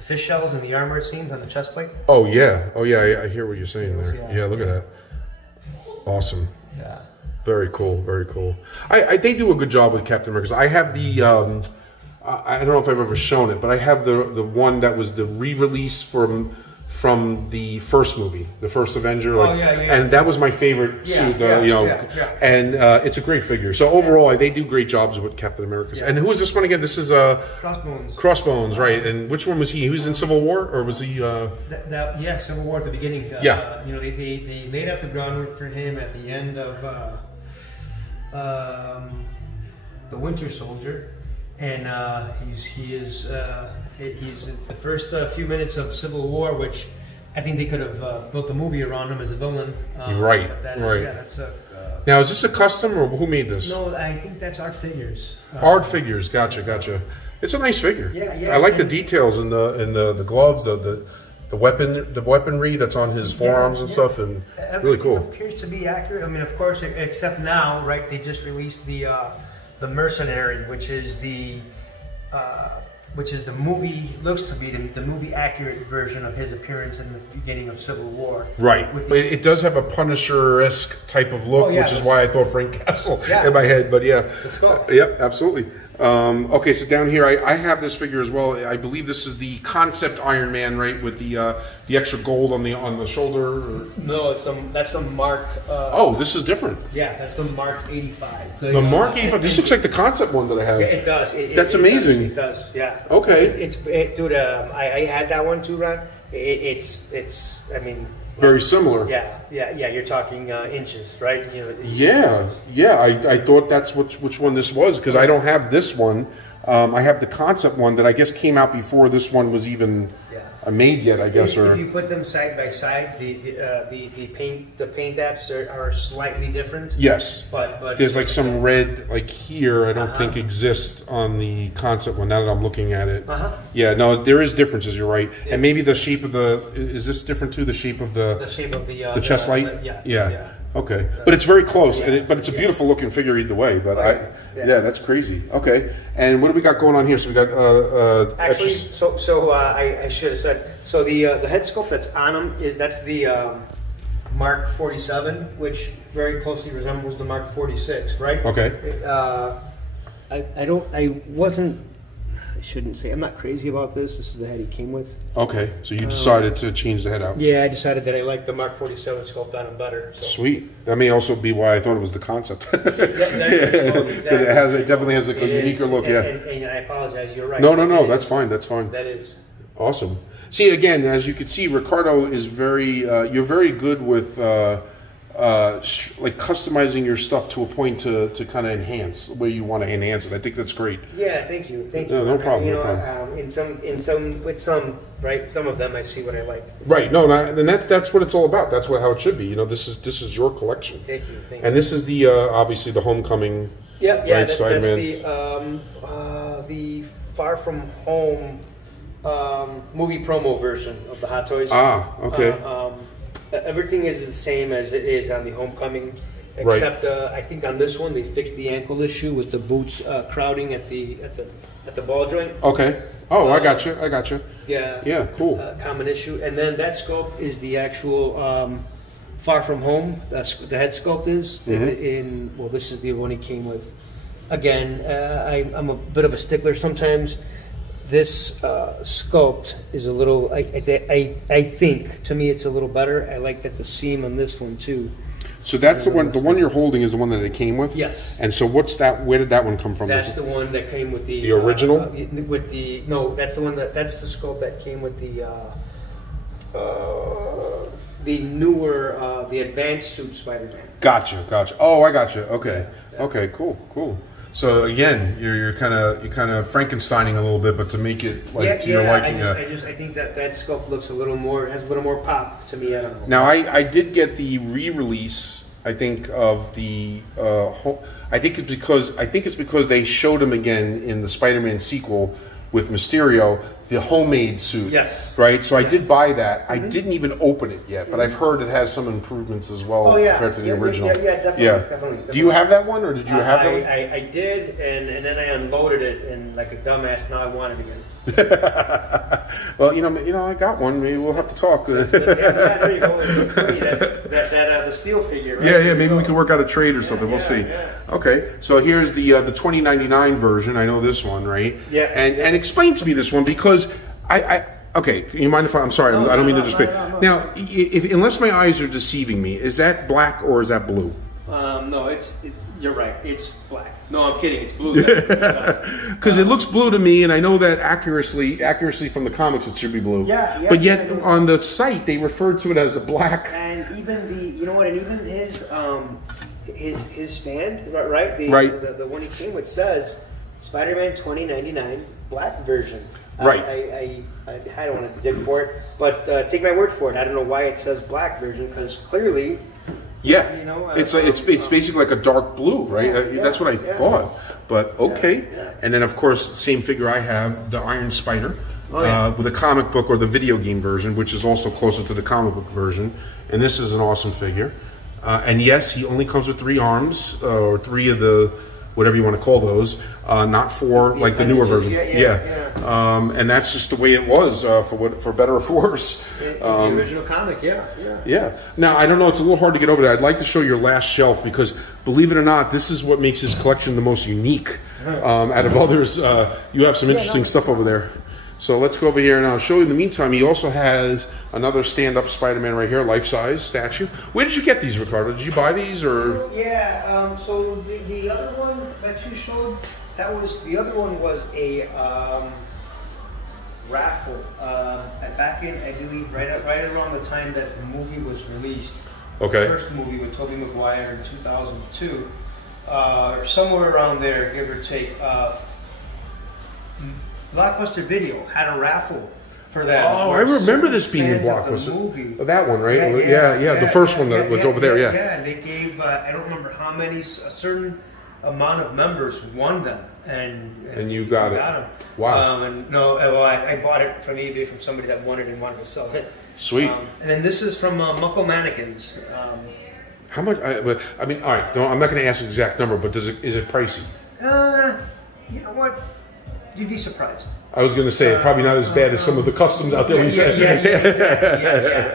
fish shells and the armor, it seems, on the chest plate. Oh yeah, I hear what you're saying there. Yeah, look at that. Awesome. Yeah. Very cool. Very cool. They do a good job with Captain America. I have the I don't know if I've ever shown it, but I have the one that was the re-release from the first movie, the first Avenger, and that was my favorite suit. And it's a great figure. So overall, they do great jobs with Captain America. Yeah. And who is this one again? This is Crossbones. Crossbones, right? And which one was he? He was in Civil War, or was he? Civil War at the beginning. They laid out the groundwork for him at the end of the Winter Soldier. And he's in the first few minutes of Civil War, which I think they could have built a movie around him as a villain. Right. Now, is this a custom, or who made this? No, I think that's Art Figures. Art Figures, gotcha. It's a nice figure. Yeah. I like the details in the gloves, the weaponry that's on his forearms and stuff, and really cool. Appears to be accurate. I mean, of course, except now, right? They just released the Mercenary, which is the movie, looks to be the movie accurate version of his appearance in the beginning of Civil War. Right, but it does have a Punisher-esque type of look, which is why I thought Frank Castle in my head. But yeah, let's go. Yep, absolutely. Okay, so down here I have this figure as well. I believe this is the concept Iron Man, right, with the extra gold on the shoulder. Or... No, that's the Mark. Oh, this is different. Yeah, that's the Mark 85. The Mark 85. This looks like the concept one that I have. Yeah, it does. That's amazing. It does. Yeah. Okay. Dude. I had that one too, Ron. It's. I mean. Very similar. Yeah. You're talking inches, right? I thought that's which one this was, because I don't have this one. I have the concept one that I guess came out before this one was even made yet, I guess. If you put them side by side, the paint apps are slightly different. Yes, but there's like some red like here I don't think exists on the concept one. Now that I'm looking at it, yeah, no, there is differences. You're right, and maybe the shape of is this different too? The shape of the chest light. Yeah. Okay, but it's very close, but it's a beautiful looking figure either way. But that's crazy. Okay, and what do we got going on here? So we got actually, I should have said. So the head sculpt that's on him, that's the Mark 47, which very closely resembles the Mark 46, right? Okay. I shouldn't say, I'm not crazy about this. This is the head he came with. Okay, so you decided to change the head out. Yeah, I decided that I like the Mark 47 sculpt on him better. So. Sweet. That may also be why I thought it was the concept. Because it definitely has like a unique look. And I apologize, you're right. No, that's fine. That is. Awesome. See, again, as you can see, Ricardo is you're very good with like customizing your stuff to a point to kind of enhance where you want to enhance it. I think that's great. Yeah, thank you. No problem. Some of them I see what I like. Right. No, and that's what it's all about. That's how it should be. This is your collection. Thank you. And this is the obviously the Homecoming. Yep. Yeah. That's the Far From Home movie promo version of the Hot Toys. Okay. Everything is the same as it is on the Homecoming, except I think on this one they fixed the ankle issue with the boots crowding at the ball joint. Okay. Oh, I got you. Yeah. Yeah. Cool. Common issue, and then that sculpt is the actual Far From Home. The head sculpt is this is the one he came with. Again, I'm a bit of a stickler sometimes. This sculpt is a little. I think to me it's a little better. I like that the seam on this one too So that's the one. The one you're holding is the one that it came with. Yes. And so what's that? Where did that one come from? That's the one that came with the original. That's the one that's the sculpt that came with the newer, the advanced suit Spider-Man. Gotcha. Oh, I gotcha. Okay. Yeah. Okay. Cool. So again, you're kind of Frankensteining a little bit, but to make it like to your liking. I think that sculpt looks has a little more pop to me. I don't know. Now I did get the re-release. I think of the I think it's because they showed him again in the Spider-Man sequel with Mysterio, the homemade suit. Yes. Right? So I did buy that. I didn't even open it yet, but I've heard it has some improvements as well compared to the original. Yeah, definitely. Do you have that one, or did you have that one? I did, and then I unloaded it, and like a dumbass, now I want it again. Well, I got one. Maybe we'll have to talk. There you go. The steel figure. Right? Yeah. Maybe we can work out a trade or something. We'll see. Yeah. Okay. So here's the 2099 version. I know this one, right? Yeah. And explain to me this one, because okay. Can you mind if I'm sorry? I don't mean to display. Now, unless my eyes are deceiving me, is that black or is that blue? No, you're right. It's black. No, I'm kidding. It's blue. Because it looks blue to me, and I know that accuracy from the comics, it should be blue. Yeah. But yet on the site they referred to it as a black. And even his stand, right? The one he came with says Spider-Man 2099 black version. Right. I don't want to dig for it, but take my word for it. I don't know why it says black version, because clearly. Yeah, it's basically like a dark blue, right? That's what I thought. But okay, and then of course, same figure I have, the Iron Spider, with a comic book or the video game version, which is also closer to the comic book version. And this is an awesome figure. And yes, he only comes with 3 arms, or 3 of the whatever you want to call those, not 4 like the newer version. And that's just the way it was, for better or for worse. The original comic, yeah. Now I don't know; it's a little hard to get over there. I'd like to show your last shelf, because believe it or not, this is what makes his collection the most unique out of others. You have some interesting stuff over there. So let's go over here and I'll show you. In the meantime, he also has another stand-up Spider-Man right here, life-size statue. Where did you get these, Ricardo? Did you buy these, or? Yeah. So the other one that you showed, the other one was a raffle. Back in, I believe, right around the time that the movie was released. Okay. The first movie with Tobey Maguire in 2002, somewhere around there, give or take. Blockbuster Video had a raffle for that. Oh, I remember this being in Blockbuster. Movie. That one, right? Yeah. The first one that was over there. Yeah. Yeah, and they gave I don't remember how many, a certain amount of members won them, and you got it. Them. Wow. I bought it from eBay from somebody that wanted and wanted to sell it. Sweet. And then this is from Muckle Mannequins. How much? I mean, all right. I'm not going to ask the exact number, but is it pricey? You know what? You'd be surprised. I was going to say probably not as bad as some of the customs out there.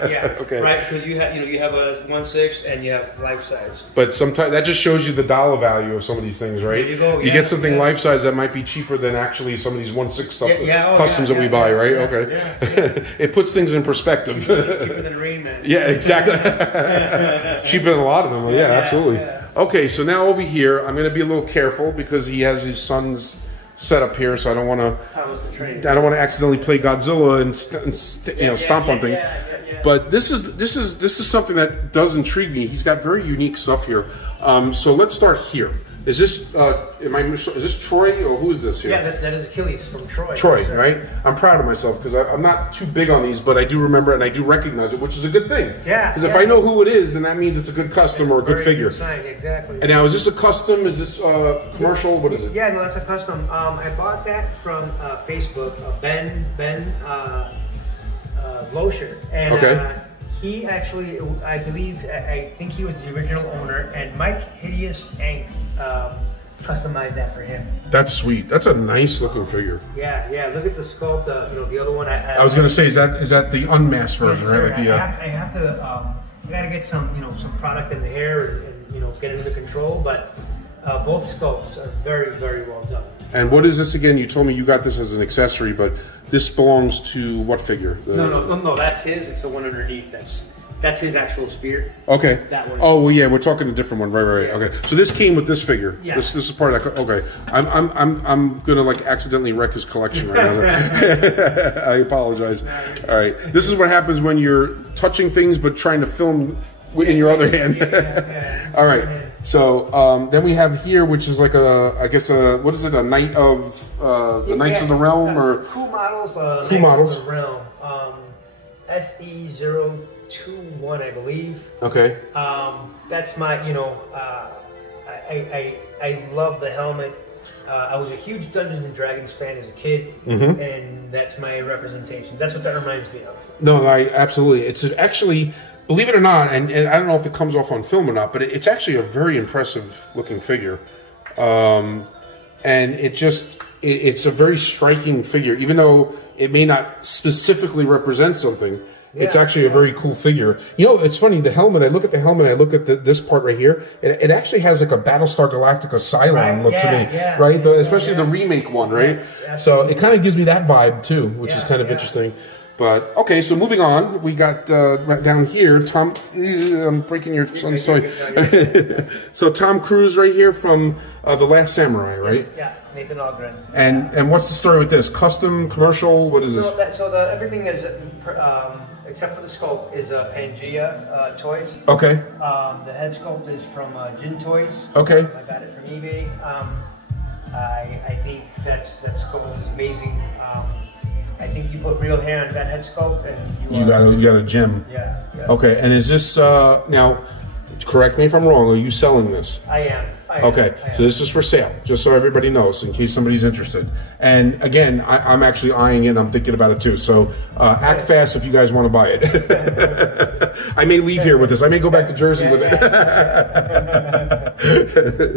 Yeah. Okay. Right, because you have a 1/6 and you have life size. But sometimes that just shows you the dollar value of some of these things, right? There you go. You get something life size that might be cheaper than actually some of these 1/6 stuff customs that we buy, right? Okay. It puts things in perspective. Cheaper than Rain Man. Yeah, exactly. Cheaper than a lot of them. Yeah, absolutely. Yeah. Okay, so now over here, I'm going to be a little careful because he has his son's set up here, so I don't want to accidentally play Godzilla and stomp on things. But this is something that does intrigue me. He's got very unique stuff here. So let's start here. Is this is this Troy, or who is this here? Yeah, that is Achilles from Troy. Troy, right? I'm proud of myself because I'm not too big on these, but I do remember it and I do recognize it, which is a good thing. Yeah. Because if I know who it is, then that means it's a good custom or a good figure. Exactly. And now, is this a custom? Is this commercial? What is it? Yeah, no, that's a custom. I bought that from Facebook. Ben Loescher, and he actually, I think he was the original owner, and Mike Hideous Angst customized that for him. That's sweet. That's a nice looking figure. Yeah. Look at the sculpt. The other one I was going to say, is that the unmasked version, right? I have to. I got to get some product in the hair and get it under control. But both sculpts are very, very well done. And what is this again? You told me you got this as an accessory, but this belongs to what figure? No, that's his. It's the one underneath. That's his actual spear. Okay. That one. Oh well, yeah, we're talking a different one, right. Yeah. Okay, so this came with this figure. Yeah. This is part of that. Okay, I'm gonna like accidentally wreck his collection right now. I apologize. All right, this is what happens when you're touching things but trying to film in your other hand. All right. So then we have here, which is like I guess what is it? A Knight of the Knights of the Realm or Cool Models? Cool Models. Of the Realm. SE021, I believe. Okay. That's my, I love the helmet. I was a huge Dungeons and Dragons fan as a kid, and that's my representation. That's what that reminds me of. No, absolutely. It's actually, believe it or not, and I don't know if it comes off on film or not, but it's actually a very impressive looking figure. And it's a very striking figure, even though it may not specifically represent something. Yeah, it's actually a very cool figure. You know, it's funny, the helmet, I look at the helmet, I look at this part right here, it actually has like a Battlestar Galactica Cylon look to me, right? Especially the remake one, right? Yes, so it kind of gives me that vibe too, which is kind of interesting. But, okay, so moving on, we got right down here, Tom, I'm breaking your son's toy. So Tom Cruise right here from The Last Samurai, right? Yes, yeah, Nathan Algren. And what's the story with this? Custom, commercial, what is this? Everything is, except for the sculpt, is Pangea toys. Okay. The head sculpt is from Jin Toys. Okay. I got it from eBay. I think that sculpt is amazing. I think you put real hair on that head sculpt, and you got a gem. Yeah. Okay, and is this now? Correct me if I'm wrong. Are you selling this? I am. Okay, so this is for sale, just so everybody knows, in case somebody's interested. And again, I'm actually eyeing it. I'm thinking about it too. So act fast if you guys want to buy it. I may leave here with this. I may go back to Jersey with it.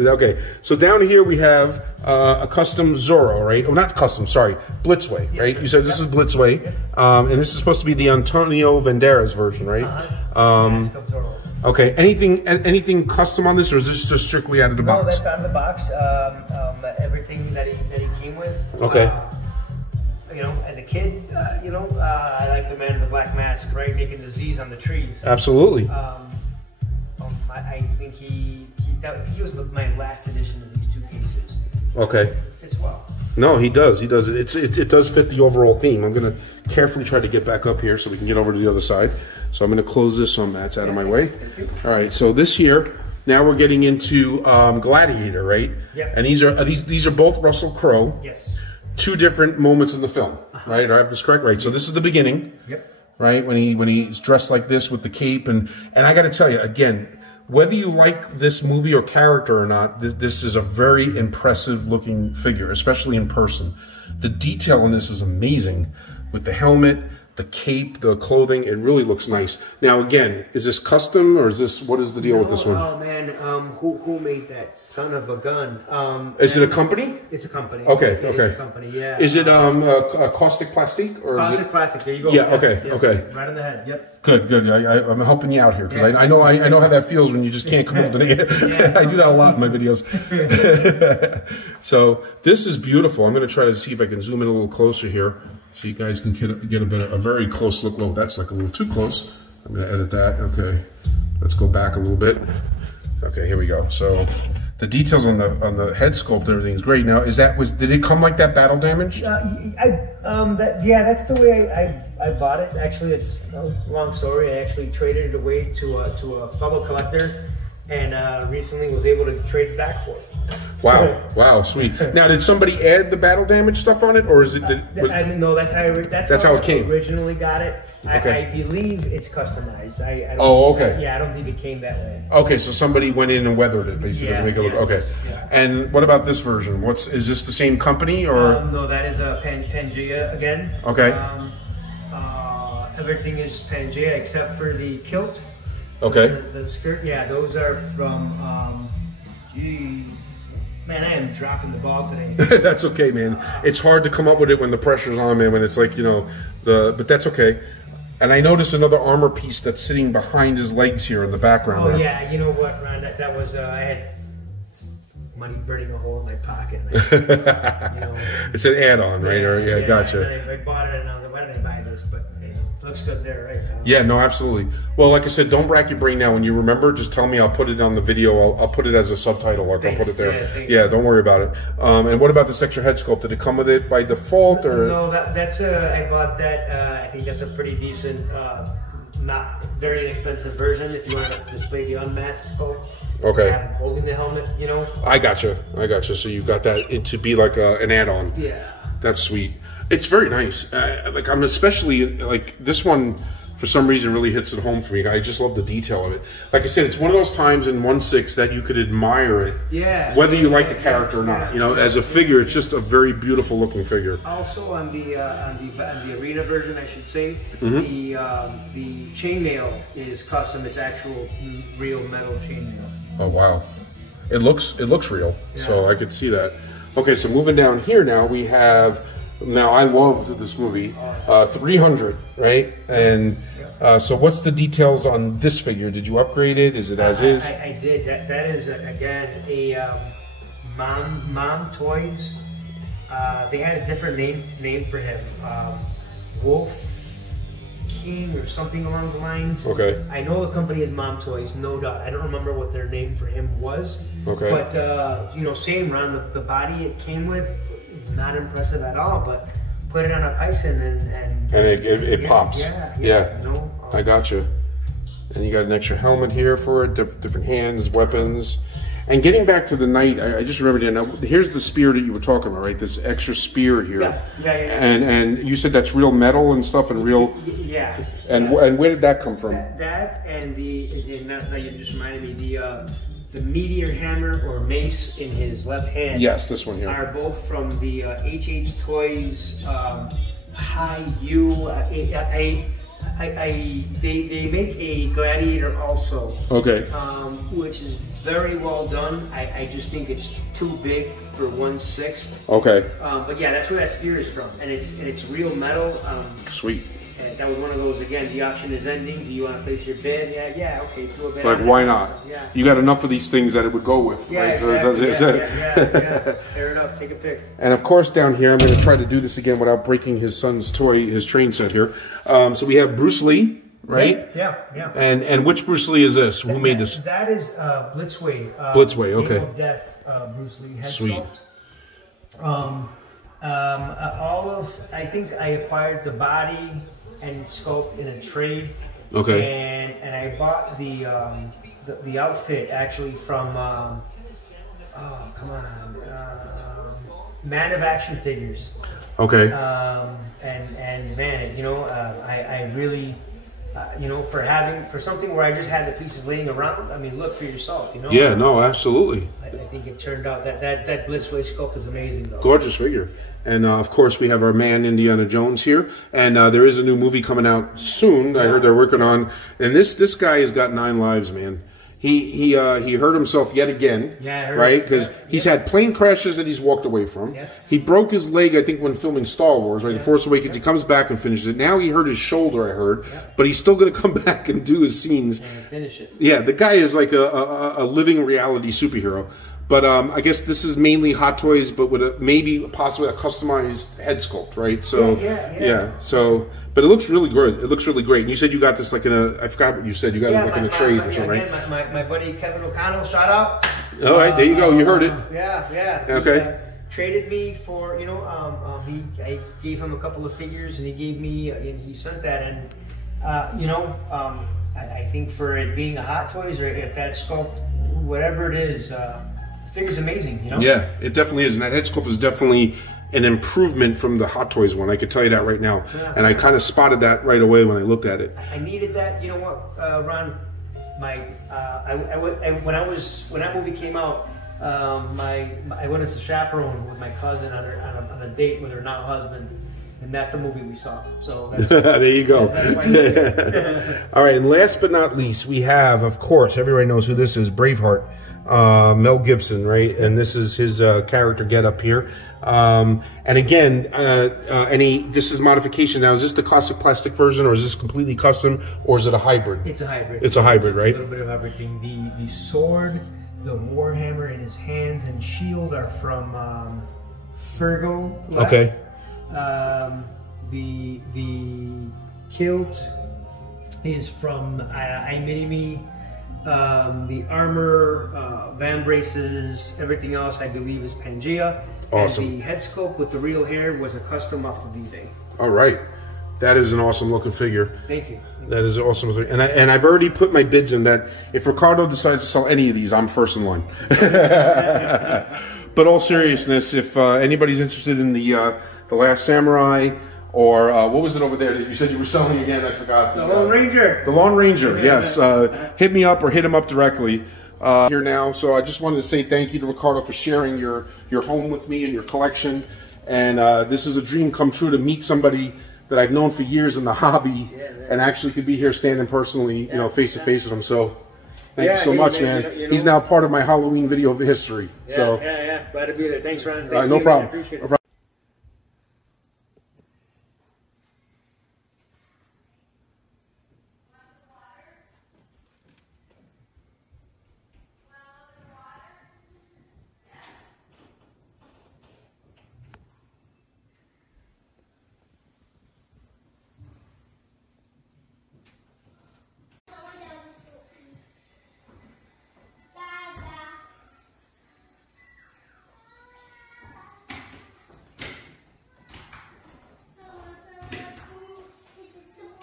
Okay, so down here we have a custom Zorro, right? Oh, not custom. Sorry, Blitzway, right? You said this is Blitzway, and this is supposed to be the Antonio Banderas version, right? Okay, anything custom on this, or is this just strictly out of the box? No, that's out of the box. Everything that he came with. Okay. As a kid, I like the Man in the Black Mask, right, making the Z's on the trees. Absolutely. I think he was my last edition of these two cases. Okay. It fits well. No, he does. He does. It does fit the overall theme. I'm going to carefully try to get back up here so we can get over to the other side. So I'm going to close this so that's out of my way. All right. So this here, now we're getting into Gladiator, right? Yep. And these are both Russell Crowe. Yes. Two different moments in the film, right? Do I have this correct? Right. So this is the beginning. Yep. Right, when he's dressed like this with the cape, and I got to tell you again, whether you like this movie or character or not, this is a very impressive looking figure, especially in person. The detail in this is amazing, with the helmet, the cape, the clothing. It really looks nice. Now again, is this custom, or what is the deal with this one? Oh man, who made that son of a gun? Is it a company? It's a company. Okay, It's okay. a company, yeah. Is it a caustic plastic, or is it plastic? There you go. Yeah. Okay. Yep. Okay. Right on the head. Yep. Good. I'm helping you out here because I know how that feels when you just can't come up with it. I do that a lot in my videos. So this is beautiful. I'm going to try to see if I can zoom in a little closer here, so you guys can get a very close look. Whoa, that's like a little too close. I'm going to edit that. Okay, let's go back a little bit. Okay, here we go. So the details on the head sculpt and everything is great. Now, did it come like that, battle damaged? That's the way I bought it. Actually, it's a long story. I actually traded it away to a fellow collector, and recently was able to trade it back for it. Wow, sweet. Now, did somebody add the battle damage stuff on it, or is it? No, that's how it came. Originally got it. Okay. I believe it's customized. I don't think it came that way. Okay, so somebody went in and weathered it basically to make it look okay. Yeah. And what about this version? Is this the same company or? No, that is a Pangea again. Okay. Everything is Pangea except for the kilt. Okay. The skirt, yeah, those are from. Man, I am dropping the ball today. That's okay, man. It's hard to come up with it when the pressure's on, man. When it's like but that's okay. And I noticed another armor piece that's sitting behind his legs here in the background. Oh yeah, you know what, Ron? That was I had money burning a hole in my pocket. It's an add-on, right? Gotcha. I bought it, and I was like, why did I buy this? But it looks good there, right? Yeah, no, absolutely. Well, like I said, don't rack your brain now. When you remember, just tell me. I'll put it on the video. I'll put it as a subtitle. Like, I'll put it there. Yeah, don't worry about it. And what about this extra head sculpt? Did it come with it by default, or no? That's I bought that. I think that's a pretty decent, not very inexpensive version. If you want to display the unmasked sculpt. Okay. Have him holding the helmet, you know. I gotcha. So you got that to be like an add-on. Yeah. That's sweet. It's very nice. Like, I'm especially like this one. For some reason, really hits it home for me. I just love the detail of it. Like I said, it's one of those times in 1/6 that you could admire it, whether you like the character or not. You know, as a figure, it's just a very beautiful looking figure. Also, on the arena version, I should say, the chainmail is custom. It's actual real metal chainmail. Oh wow, it looks real. So I could see that. Okay, so moving down here now, we have. Now, I loved this movie, 300, right? And so what's the details on this figure? Did you upgrade it? Is it as is? I did. That is, again, a Mom Toys. They had a different name for him. Wolf King or something along the lines. Okay. I know the company is Mom Toys, no doubt. I don't remember what their name for him was. Okay. But, you know, same Ron, the body it came with, not impressive at all, but put it on a Python and it pops. Yeah. You know, I gotcha. And you got an extra helmet here for it, different hands, weapons. And getting back to the knight, I just remembered. Now, here's the spear that you were talking about, right? This extra spear here. Yeah. And you said that's real metal and stuff, and real. Yeah. And where did that come from? That and now you just reminded me the meteor hammer or mace in his left hand. Yes, this one here. Are both from the HH Toys High U. They make a Gladiator also. Okay. Which is very well done. I just think it's too big for 1/6. Okay. But yeah, that's where that spear is from, and it's real metal. Sweet. That was one of those, again, the auction is ending. Do you want to place your bid? Yeah, okay, throw a bid. Like, why not? Yeah. You got enough of these things that it would go with. Yeah, right? Exactly. Tear it up, take a pic. And of course, down here, I'm going to try to do this again without breaking his son's his train set here. So we have Bruce Lee, right? Yeah. And which Bruce Lee is this? Who made this? That is Blitzway. Blitzway, okay. Game of Death, Bruce Lee head Sweet. Sculpt. I think I acquired the body and sculpt in a trade. Okay. And I bought the outfit actually from Man of Action Figures. Okay. And man, you know, I really, you know, for something where I just had the pieces laying around. I mean, look for yourself, you know. Yeah. No. Absolutely. I think it turned out that Blitzway sculpt is amazing, though. Gorgeous figure. And of course, we have our man Indiana Jones here, and there is a new movie coming out soon. I heard they're working on, and this guy has got 9 lives, man. He hurt himself yet again, right? Because he's had plane crashes that he's walked away from. Yes. He broke his leg, I think, when filming Star Wars, right? The Force Awakens. He comes back and finishes it. Now he hurt his shoulder, I heard, but he's still going to come back and do his scenes and finish it. Yeah, the guy is like a living reality superhero. But I guess this is mainly Hot Toys, but with maybe possibly a customized head sculpt, right? So So, but it looks really good. It looks really great. And you said you got this like in a, I forgot what you said. You got it like in a trade or something, right? My buddy Kevin O'Connell, shout out. All right, there you go. You heard it. Yeah. Okay. He, traded me for, you know, I gave him a couple of figures, and he gave me, and he sent that, and you know, I think for it being a Hot Toys, or if that sculpt, whatever it is. Figure's amazing, you know? Yeah, it definitely is. And that head sculpt is definitely an improvement from the Hot Toys one. I could tell you that right now. And I kind of spotted that right away when I looked at it. I needed that. You know what, Ron? When that movie came out, I went as a chaperone with my cousin on a date with her now husband. And that's the movie we saw. So that's, there you go. That's why All right, and last but not least, we have, of course, everybody knows who this is, Braveheart. Mel Gibson, right? And this is his character get up here. And again, this is modification. Now, is this the classic plastic version, or is this completely custom, or is it a hybrid? It's a hybrid. It's a hybrid, right? A little bit of everything. The sword, the warhammer in his hands, and shield are from Fergo. Okay. The kilt is from iMinimi. The armor, van braces, everything else I believe is Pangea. Awesome. And the head sculpt with the real hair was a custom off of eBay. All right. That is an awesome looking figure. Thank you. That is awesome. And I've already put my bids in that if Ricardo decides to sell any of these, I'm first in line. But all seriousness, if anybody's interested in the Last Samurai, or what was it over there that you said you were selling again? I forgot. The Lone Ranger. The Lone Ranger, yes. Hit me up or hit him up directly here now. So I just wanted to say thank you to Ricardo for sharing your home with me and your collection. And this is a dream come true to meet somebody that I've known for years in the hobby, and actually could be here standing personally, you know, face to face with him. So thank you so much, man. You know, he's now part of my Halloween video history. Yeah, so glad to be there. Thanks, Ron. Thank no you, problem. Man. I appreciate it. No problem.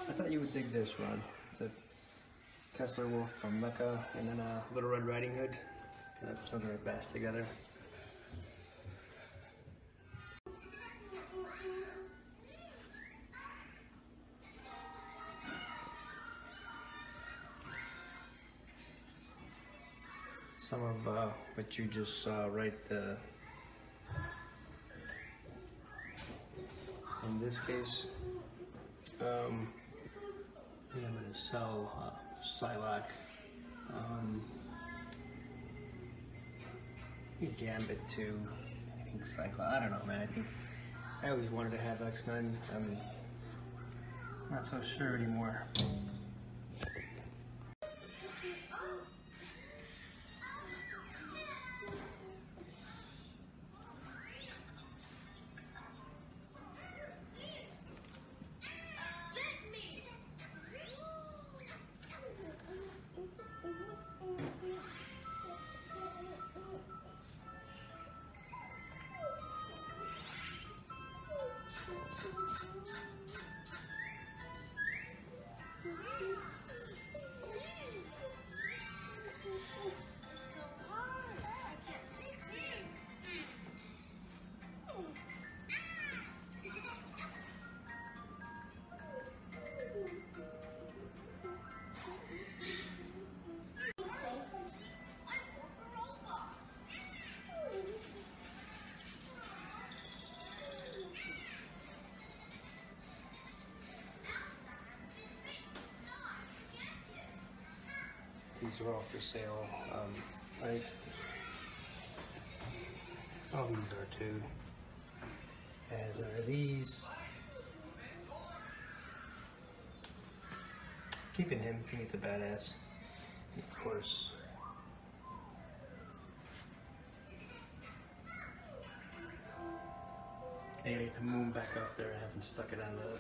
I thought you would dig this, Ron. It's a Kessler Wolf from Mecca, and then a Little Red Riding Hood. Kind of something like that together. Some of what you just saw right in this case. I'm going to sell Psylocke, Gambit too, I think Cyclops, I don't know, man. I always wanted to have X-Men. I'm not so sure anymore. These are all for sale, right? Oh, these are too. As are these. Keeping him beneath the badass, and of course. Hey, get the moon back up there. I haven't stuck it on the.